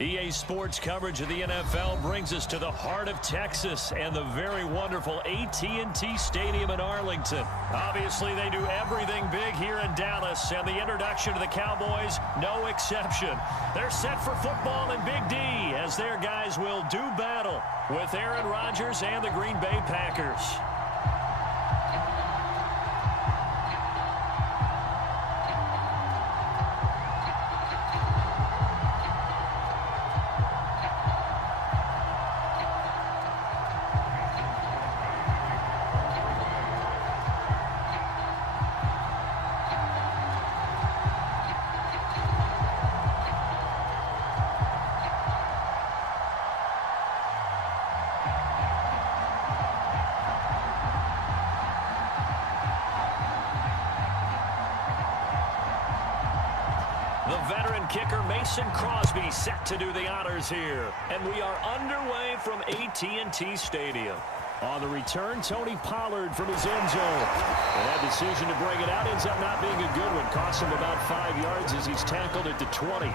EA Sports coverage of the NFL brings us to the heart of Texas and the very wonderful AT&T Stadium in Arlington. Obviously, they do everything big here in Dallas, and the introduction to the Cowboys, no exception. They're set for football in Big D as their guys will do battle with Aaron Rodgers and the Green Bay Packers. The veteran kicker Mason Crosby set to do the honors here. And we are underway from AT&T Stadium. On the return, Tony Pollard from his end zone. And that decision to bring it out ends up not being a good one. Costs him about 5 yards as he's tackled at the 20.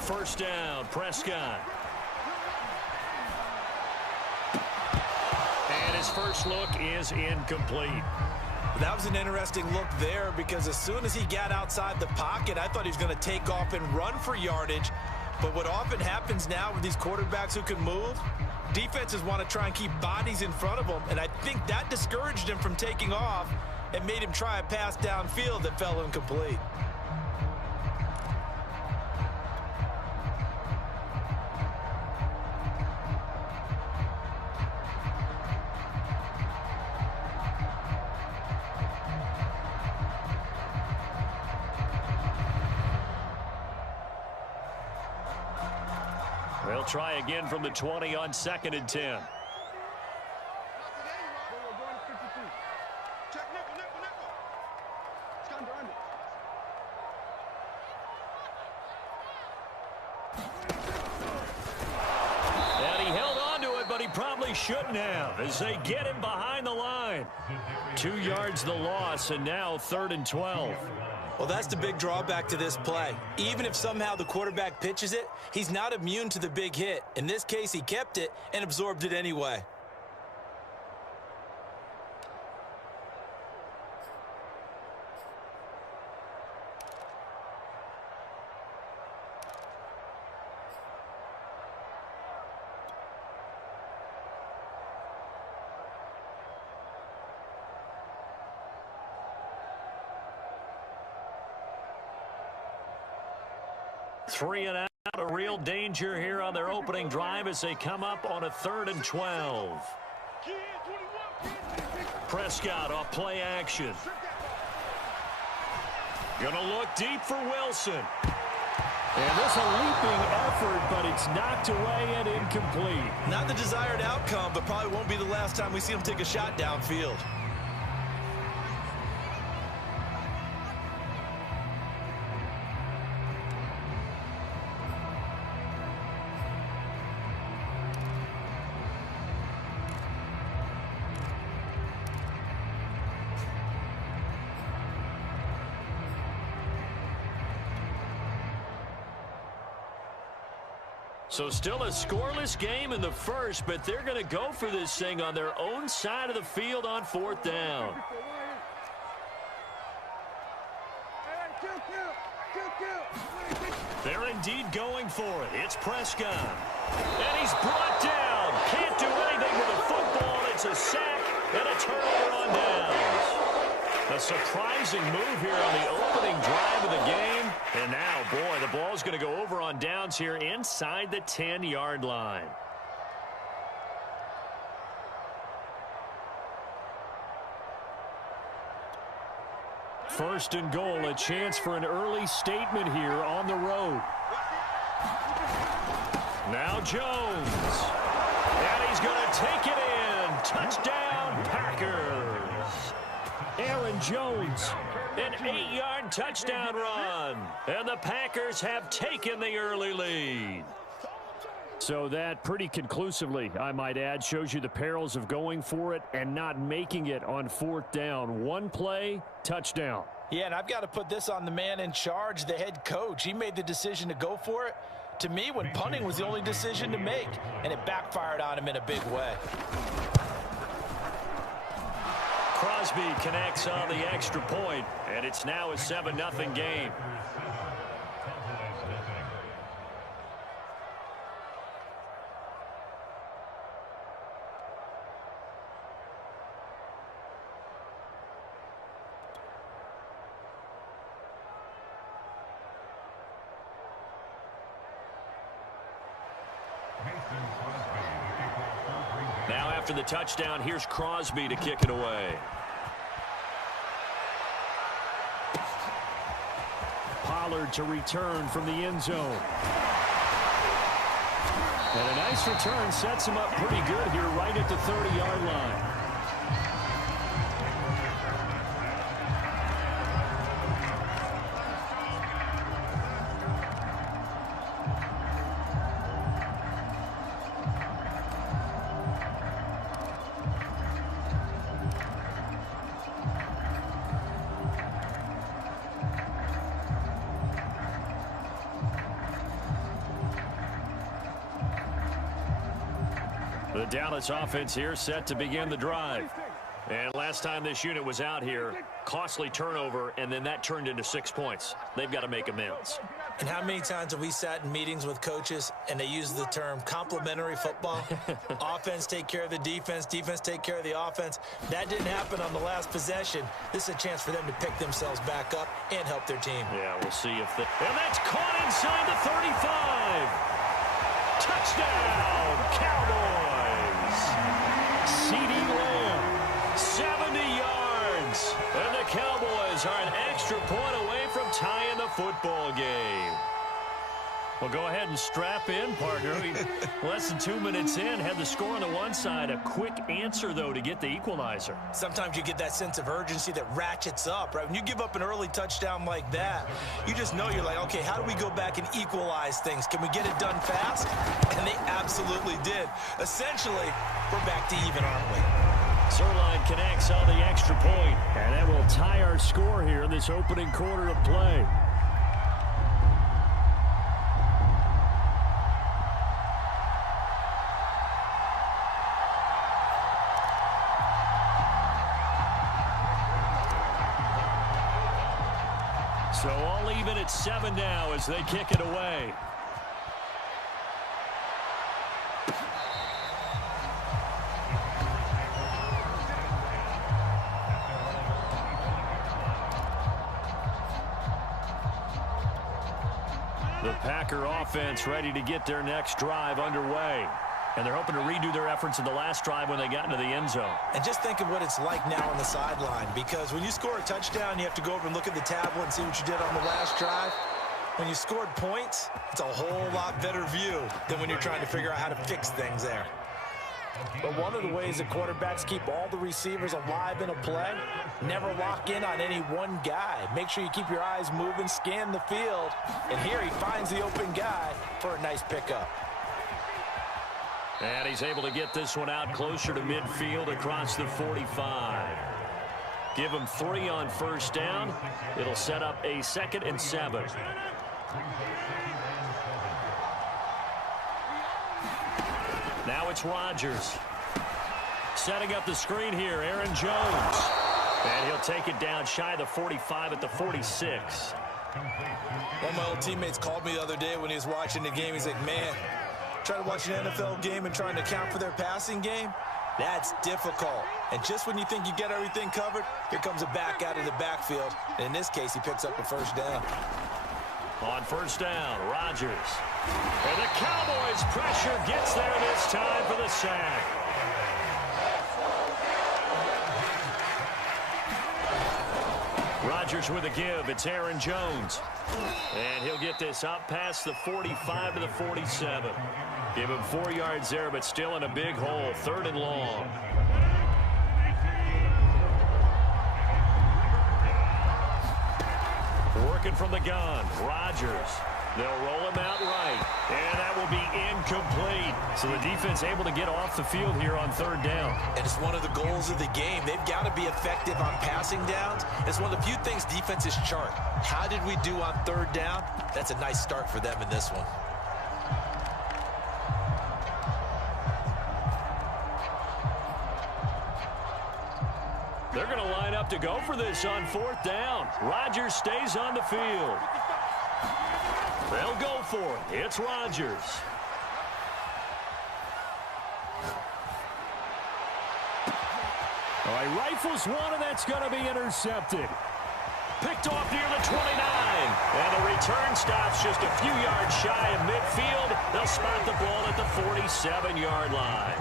First down, Prescott. And his first look is incomplete. That was an interesting look there because as soon as he got outside the pocket, I thought he was going to take off and run for yardage. But what often happens now with these quarterbacks who can move, defenses want to try and keep bodies in front of them. And I think that discouraged him from taking off and made him try a pass downfield that fell incomplete. They'll try again from the 20 on 2nd and 10. And he held on to it, but he probably shouldn't have as they get him behind the line. 2 yards the loss, and now 3rd and 12. Well, that's the big drawback to this play. Even if somehow the quarterback pitches it, he's not immune to the big hit. In this case, he kept it and absorbed it anyway. Three and out, a real danger here on their opening drive as they come up on a 3rd and 12. Prescott off play action. Gonna look deep for Wilson. And this a leaping effort, but it's knocked away and incomplete. Not the desired outcome, but probably won't be the last time we see him take a shot downfield. So still a scoreless game in the first, but they're going to go for this thing on their own side of the field on 4th down. They're indeed going for it. It's Prescott. And he's brought down. Can't do anything with the football. It's a sack and a turnover on downs. A surprising move here on the opening drive of the game. And now, boy, the ball's going to go over on downs here inside the 10-yard line. First and goal, a chance for an early statement here on the road. Now Jones. And he's going to take it in. Touchdown, Packers. Aaron Jones, an 8-yard touchdown run. And the Packers have taken the early lead. So that pretty conclusively, I might add, shows you the perils of going for it and not making it on fourth down. One play, touchdown. Yeah, and I've got to put this on the man in charge, the head coach. He made the decision to go for it. To me, when punting was the only decision to make, and it backfired on him in a big way. Crosby connects on the extra point, and it's now a 7-0 game. Now after the touchdown, here's Crosby to kick it away. Pollard to return from the end zone. And a nice return sets him up pretty good here right at the 30-yard line. The Dallas offense here set to begin the drive. And last time this unit was out here, costly turnover, and then that turned into 6 points. They've got to make amends. And how many times have we sat in meetings with coaches and they use the term complementary football? Offense take care of the defense, defense take care of the offense. That didn't happen on the last possession. This is a chance for them to pick themselves back up and help their team. Yeah, we'll see if the... And that's caught inside the 35. Touchdown, Cowboys. C.D. Lamb, 70 yards. And the Cowboys are an extra point away from tying the football game. Well, go ahead and strap in, partner. Less than 2 minutes in, had the score on the one side. A quick answer, though, to get the equalizer. Sometimes you get that sense of urgency that ratchets up, right? When you give up an early touchdown like that, you just know you're like, okay, how do we go back and equalize things? Can we get it done fast? And they absolutely did. Essentially, we're back to even, aren't we? Zerline connects on the extra point, and that will tie our score here in this opening quarter of play. So all even at 7 now as they kick it away. The Packer offense ready to get their next drive underway. And they're hoping to redo their efforts in the last drive when they got into the end zone. And just think of what it's like now on the sideline, because when you score a touchdown, you have to go over and look at the tablet and see what you did on the last drive. When you scored points, it's a whole lot better view than when you're trying to figure out how to fix things there. But one of the ways that quarterbacks keep all the receivers alive in a play, never lock in on any one guy. Make sure you keep your eyes moving, scan the field. And here he finds the open guy for a nice pickup. And he's able to get this one out closer to midfield across the 45. Give him 3 on first down. It'll set up a 2nd and 7. Now it's Rodgers. Setting up the screen here, Aaron Jones. And he'll take it down shy of the 45 at the 46. One of my old teammates called me the other day when he was watching the game. He's like, man, trying to watch an NFL game and trying to account for their passing game, that's difficult. And just when you think you get everything covered, here comes a back out of the backfield. And in this case, he picks up a first down. On first down, Rodgers. And the Cowboys' pressure gets there this time for the sack. Rodgers with a give. It's Aaron Jones. And he'll get this up past the 45 to the 47. Give him 4 yards there, but still in a big hole. 3rd and long. Working from the gun. Rodgers. They'll roll him out right. And that will be incomplete. So the defense able to get off the field here on 3rd down. And it's one of the goals of the game. They've got to be effective on passing downs. It's one of the few things defenses chart. How did we do on 3rd down? That's a nice start for them in this one. They're going to line up to go for this on 4th down. Rodgers stays on the field. They'll go for it. It's Rodgers. All right, rifles one, and that's going to be intercepted. Picked off near the 29. And the return stops just a few yards shy of midfield. They'll spot the ball at the 47-yard line.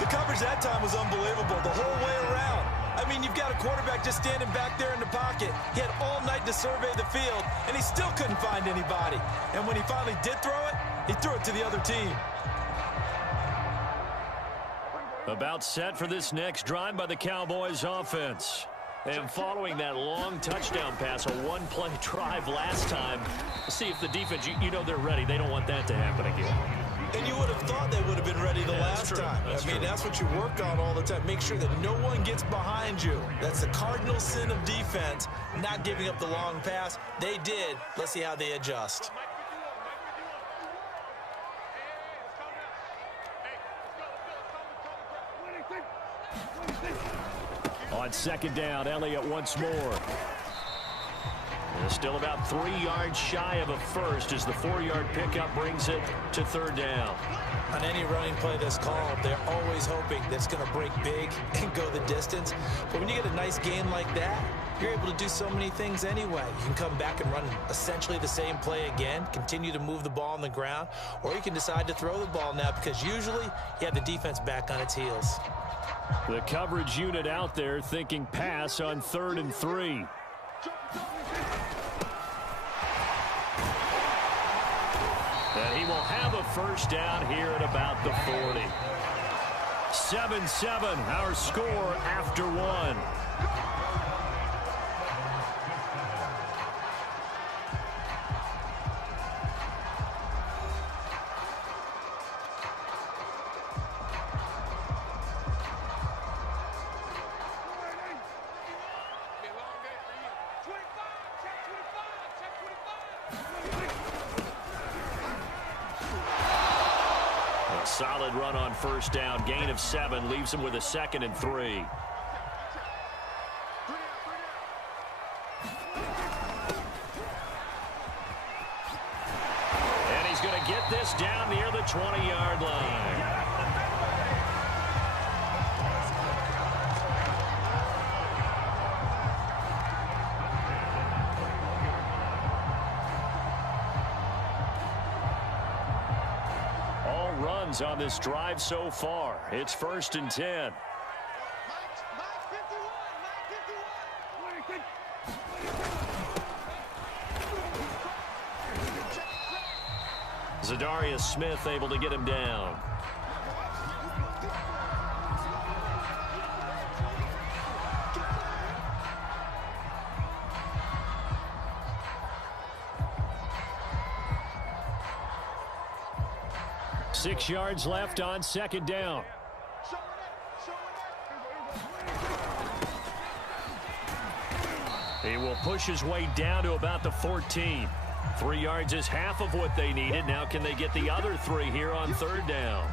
The coverage that time was unbelievable the whole way around. I mean, you've got a quarterback just standing back there in the pocket. He had all night to survey the field, and he still couldn't find anybody. And when he finally did throw it, he threw it to the other team. About set for this next drive by the Cowboys offense. And following that long touchdown pass, a one-play drive last time, see if the defense, you know they're ready. They don't want that to happen again. And you would have thought they would have been ready the last time. I mean, that's what you work on all the time. Make sure that no one gets behind you. That's the cardinal sin of defense, not giving up the long pass. They did. Let's see how they adjust. On 2nd down, Elliott once more. Still about 3 yards shy of a first as the 4-yard pickup brings it to 3rd down. On any running play that's called, they're always hoping that it's going to break big and go the distance. But when you get a nice game like that, you're able to do so many things anyway. You can come back and run essentially the same play again, continue to move the ball on the ground, or you can decide to throw the ball now because usually you have the defense back on its heels. The coverage unit out there thinking pass on 3rd and 3. And he will have a first down here at about the 40. 7-7, our score after 1. Solid run on first down. Gain of 7 leaves him with a 2nd and 3. And he's going to get this down near the 20-yard line. On this drive so far. It's 1st and 10. Zadarius Smith able to get him down. Six yards left on 2nd down. He will push his way down to about the 14. 3 yards is half of what they needed. Now can they get the other 3 here on 3rd down?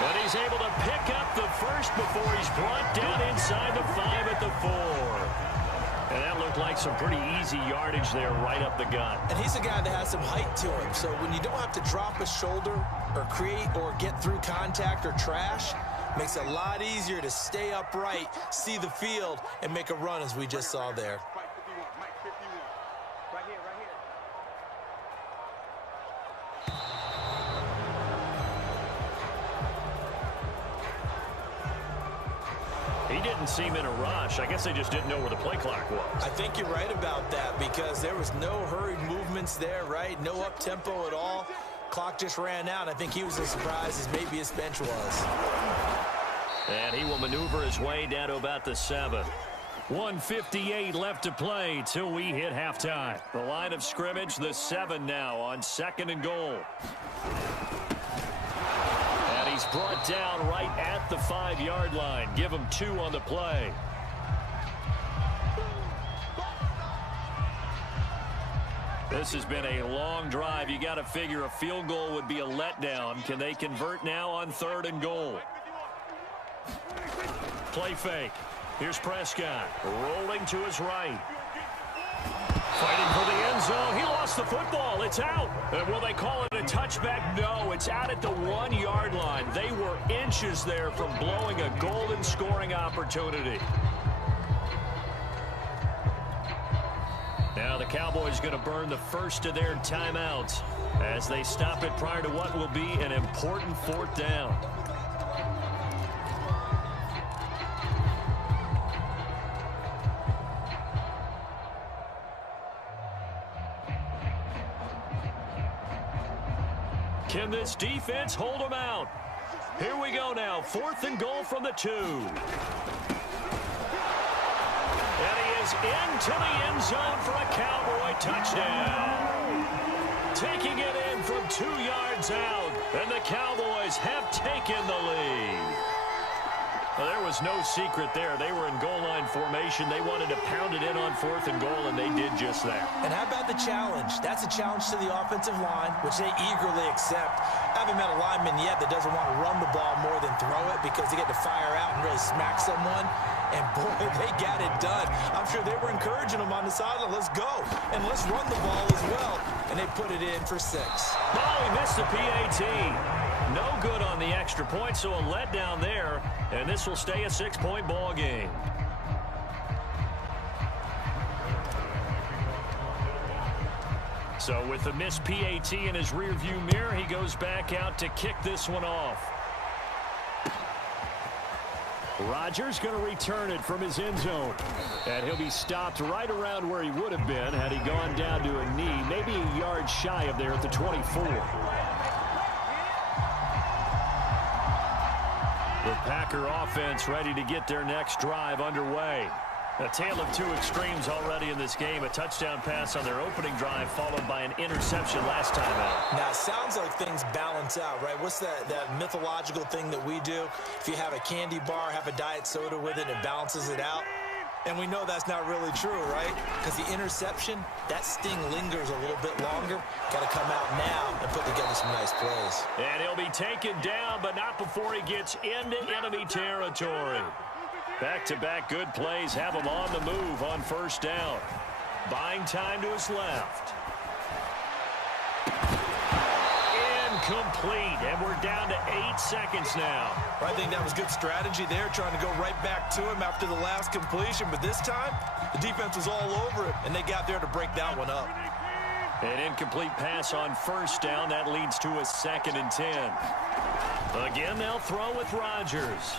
But he's able to pick up the first before he's brought down inside the 5 at the 4. And that looked like some pretty easy yardage there right up the gut. And he's a guy that has some height to him. So when you don't have to drop a shoulder or create or get through contact or trash, makes it a lot easier to stay upright, see the field, and make a run as we just saw there. didn't seem in a rush. I guess they just didn't know where the play clock was. I think you're right about that because there was no hurried movements there, right? No up-tempo at all. Clock just ran out. I think he was as surprised as maybe his bench was. And he will maneuver his way down to about the 7. 1:58 left to play till we hit halftime. The line of scrimmage, the 7 now on 2nd and goal. And he's brought down right at the 5-yard line. Give him 2 on the play. This has been a long drive. You got to figure a field goal would be a letdown. Can they convert now on 3rd and goal? Play fake. Here's Prescott rolling to his right. Fighting for the end zone. He lost the football. It's out. And will they call it a touchback? No, it's out at the 1-yard line. They were inches there from blowing a golden scoring opportunity. Now the Cowboys going to burn the first of their timeouts as they stop it prior to what will be an important 4th down. Can this defense hold them out? Here we go now. 4th and goal from the 2. And he is into the end zone for a Cowboy touchdown. Taking it in from 2 yards out. And the Cowboys have taken the lead. Well, there was no secret there. They were in goal line formation. They wanted to pound it in on 4th and goal, and they did just that. And how about the challenge? That's a challenge to the offensive line, which they eagerly accept. I haven't met a lineman yet that doesn't want to run the ball more than throw it because they get to fire out and really smack someone. And, boy, they got it done. I'm sure they were encouraging them on the sideline. Let's go. And let's run the ball as well. And they put it in for 6. Oh, he missed the PAT. No good on the extra point, so a letdown there. And this will stay a 6-point ball game. So with the missed PAT in his rearview mirror, he goes back out to kick this one off. Rodgers going to return it from his end zone. And he'll be stopped right around where he would have been had he gone down to a knee, maybe a yard shy of there at the 24. The Packer offense ready to get their next drive underway. A tale of 2 extremes already in this game. A touchdown pass on their opening drive followed by an interception last time out. Now, it sounds like things balance out, right? What's that mythological thing that we do? If you have a candy bar, have a diet soda with it, it balances it out. And we know that's not really true, right? Because the interception, that sting lingers a little bit longer. Got to come out now and put together some nice plays. And he'll be taken down, but not before he gets into enemy territory. Back-to-back good plays have him on the move on 1st down. Buying time to his left. Incomplete, and we're down to 8 seconds now. I think that was good strategy there, trying to go right back to him after the last completion. But this time, the defense was all over it, and they got there to break that one up. An incomplete pass on 1st down. That leads to a 2nd and 10. Again, they'll throw with Rodgers.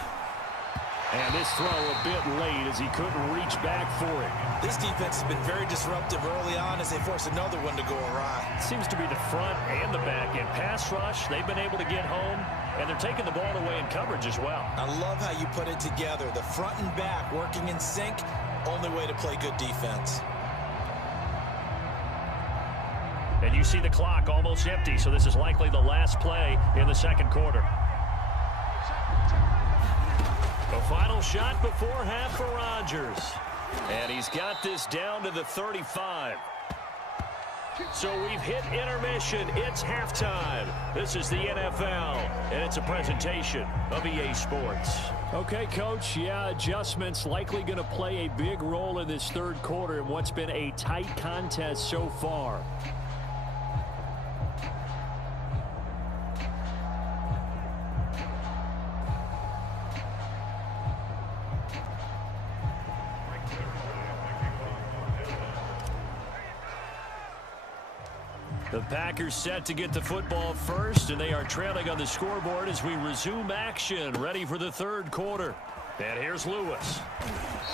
And this throw a bit late as he couldn't reach back for it. This defense has been very disruptive early on as they force another one to go awry. Seems to be the front and the back end. Pass rush, they've been able to get home, and they're taking the ball away in coverage as well. I love how you put it together. The front and back working in sync, only way to play good defense. And you see the clock almost empty, so this is likely the last play in the 2nd quarter. A final shot before half for Rodgers. And he's got this down to the 35. So we've hit intermission. It's halftime. This is the NFL, and it's a presentation of EA Sports. Okay, Coach, yeah, adjustments likely going to play a big role in this 3rd quarter in what's been a tight contest so far. The Packers set to get the football first, and they are trailing on the scoreboard as we resume action, ready for the 3rd quarter. And here's Lewis.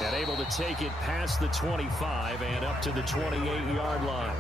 And able to take it past the 25 and up to the 28-yard line.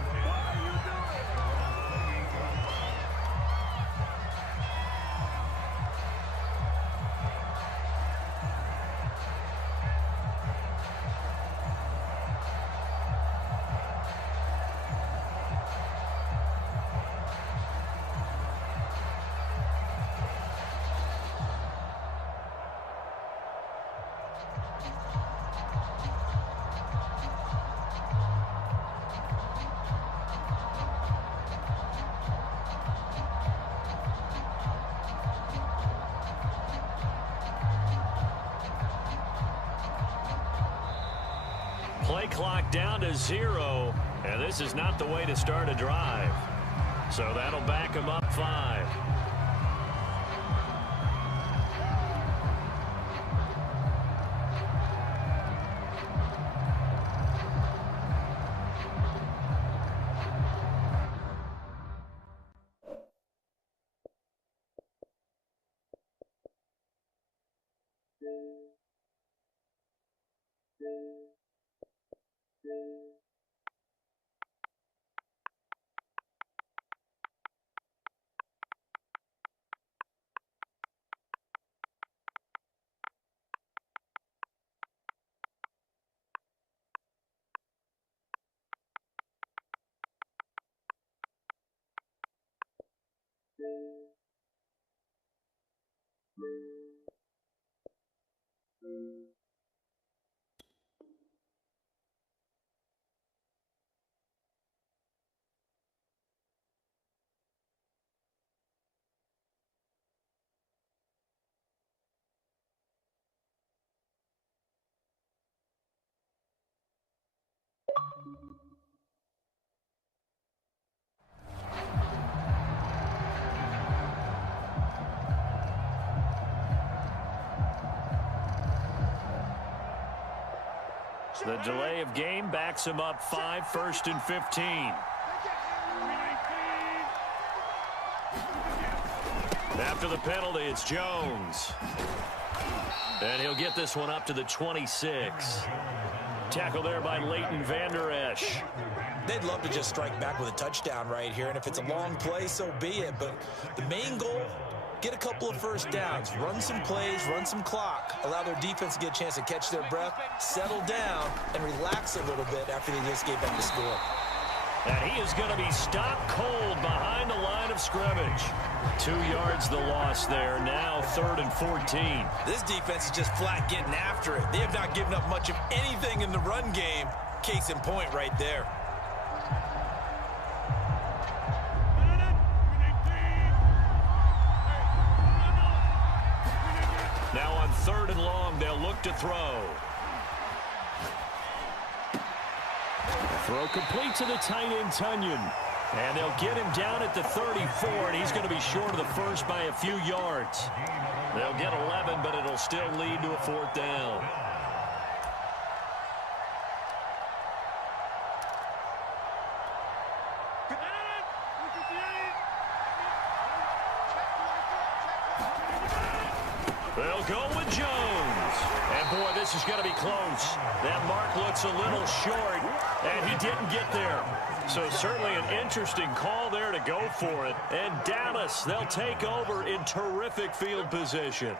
Play clock down to 0, and this is not the way to start a drive. So that'll back him up 5. The delay of game backs him up 5, 1st and 15. After the penalty, it's Jones. And he'll get this one up to the 26. Tackle there by Leighton Vander Esch. They'd love to just strike back with a touchdown right here, and if it's a long play, so be it. But the main goal, get a couple of first downs, run some plays, run some clock, allow their defense to get a chance to catch their breath, settle down, and relax a little bit after they just gave up the score. And he is going to be stopped cold behind the line of scrimmage. 2 yards the loss there. Now 3rd and 14. This defense is just flat getting after it. They have not given up much of anything in the run game. Case in point right there. Now on 3rd and long, they'll look to throw. Throw complete to the tight end, Tunyon. And they'll get him down at the 34, and he's going to be short of the first by a few yards. They'll get 11, but it'll still lead to a 4th down. They'll go with Jones. And, boy, this is going to be close. That mark looks a little short, and he didn't get there. So certainly an interesting call there to go for it. And Dallas, they'll take over in terrific field position.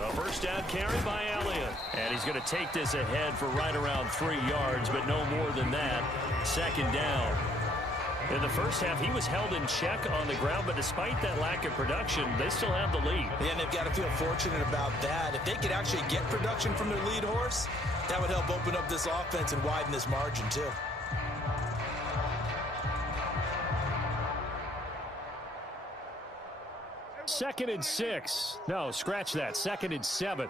A first down carry by Elliott. And he's going to take this ahead for right around 3 yards, but no more than that. 2nd down. In the first half, he was held in check on the ground, but despite that lack of production, they still have the lead. Yeah, and they've got to feel fortunate about that. If they could actually get production from their lead horse, that would help open up this offense and widen this margin, too. Second and 6. No, scratch that. 2nd and 7.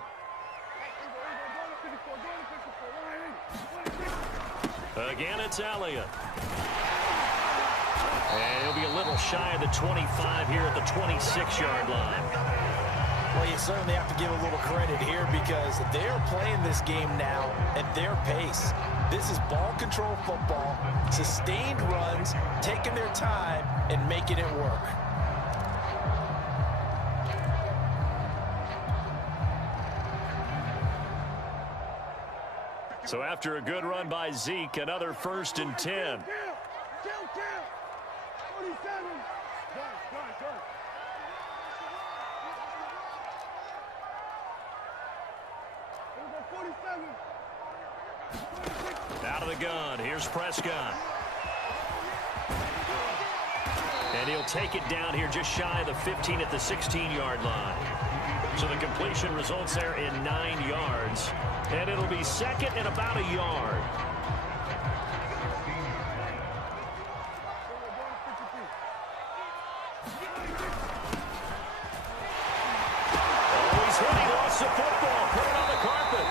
Again, it's Elliott. And he'll be a little shy of the 25 here at the 26-yard line. Well, you certainly have to give a little credit here because they are playing this game now at their pace. This is ball control football, sustained runs, taking their time, and making it work. So after a good run by Zeke, another 1st and 10. Out of the gun, here's Prescott. And he'll take it down here just shy of the 15 at the 16-yard line. So the completion results there in 9 yards. And it'll be 2nd and about a yard. Oh, he's hit. He lost the football. Put it on the carpet.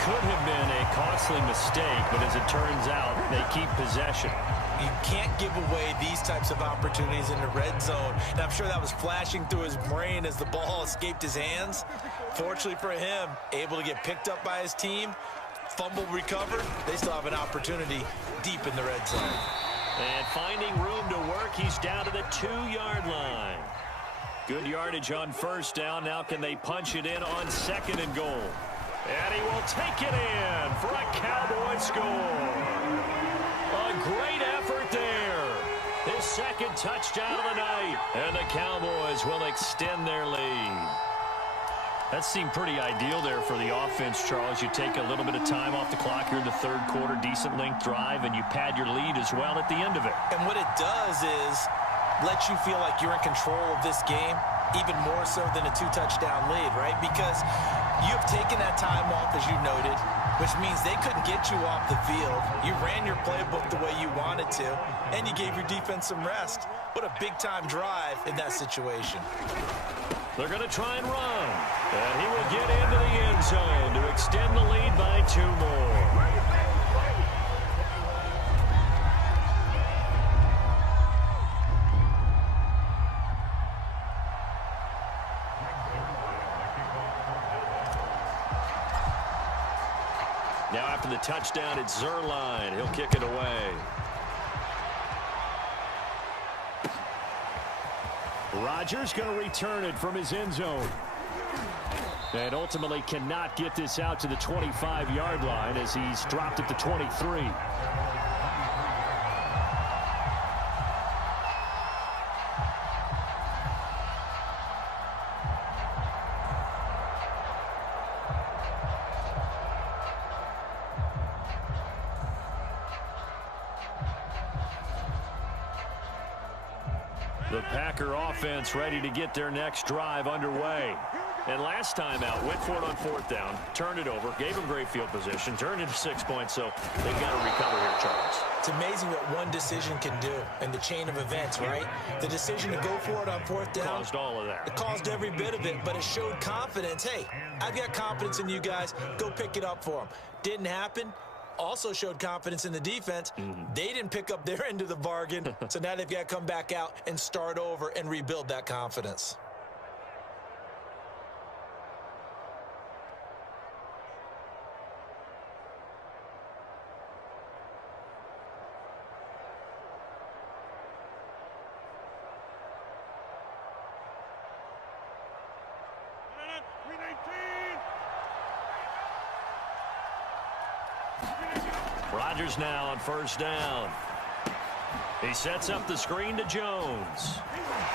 Could have been a costly mistake, but as it turns out, they keep possession. You can't give away these types of opportunities in the red zone. And I'm sure that was flashing through his brain as the ball escaped his hands. Fortunately for him, able to get picked up by his team, fumble recovered. They still have an opportunity deep in the red zone. And finding room to work, he's down to the 2-yard line. Good yardage on 1st down. Now can they punch it in on 2nd and goal? And he will take it in for a Cowboy score. A great effort there. His 2nd touchdown of the night. And the Cowboys will extend their lead. That seemed pretty ideal there for the offense, Charles. You take a little bit of time off the clock here in the 3rd quarter, decent length drive, and you pad your lead as well at the end of it. And what it does is let you feel like you're in control of this game, even more so than a 2-touchdown lead, right? Because you have taken that time off, as you noted, which means they couldn't get you off the field. You ran your playbook the way you wanted to, and you gave your defense some rest. What a big-time drive in that situation. They're going to try and run. And he will get into the end zone to extend the lead by 2 more. Now after the touchdown, it's Zerline. He'll kick it away. Rodgers going to return it from his end zone. And ultimately cannot get this out to the 25-yard line as he's dropped at the 23. The Packer offense ready to get their next drive underway. And last time out, went for it on 4th down, turned it over, gave them great field position, turned into 6 points, so they've got to recover here, Charles. It's amazing what one decision can do in the chain of events, right? The decision to go for it on 4th down caused all of that. It caused every bit of it, but it showed confidence. Hey, I've got confidence in you guys. Go pick it up for them. Didn't happen. Also showed confidence in the defense. They didn't pick up their end of the bargain, so now they've got to come back out and start over and rebuild that confidence. Rodgers now on 1st down. He sets up the screen to Jones.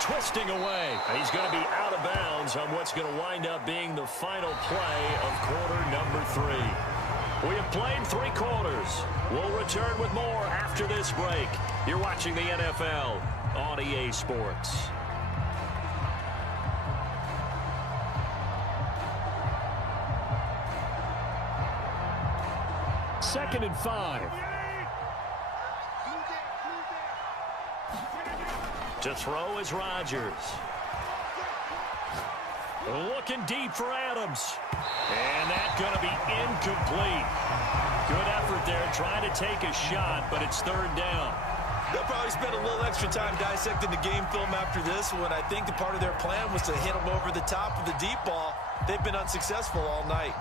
Twisting away. He's going to be out of bounds on what's going to wind up being the final play of quarter number 3. We have played 3 quarters. We'll return with more after this break. You're watching the NFL on EA Sports. Second and 5. To throw is Rodgers. Looking deep for Adams. And that's going to be incomplete. Good effort there trying to take a shot, but it's 3rd down. They'll probably spend a little extra time dissecting the game film after this one. I think the part of their plan was to hit them over the top of the deep ball. They've been unsuccessful all night.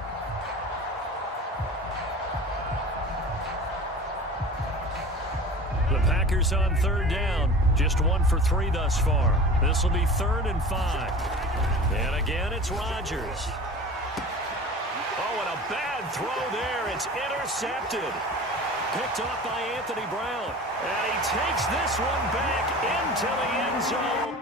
The Packers on 3rd down. Just 1 for 3 thus far. This will be 3rd and 5. And again, it's Rodgers. Oh, and a a bad throw there. It's intercepted. Picked off by Anthony Brown. And he takes this one back into the end zone.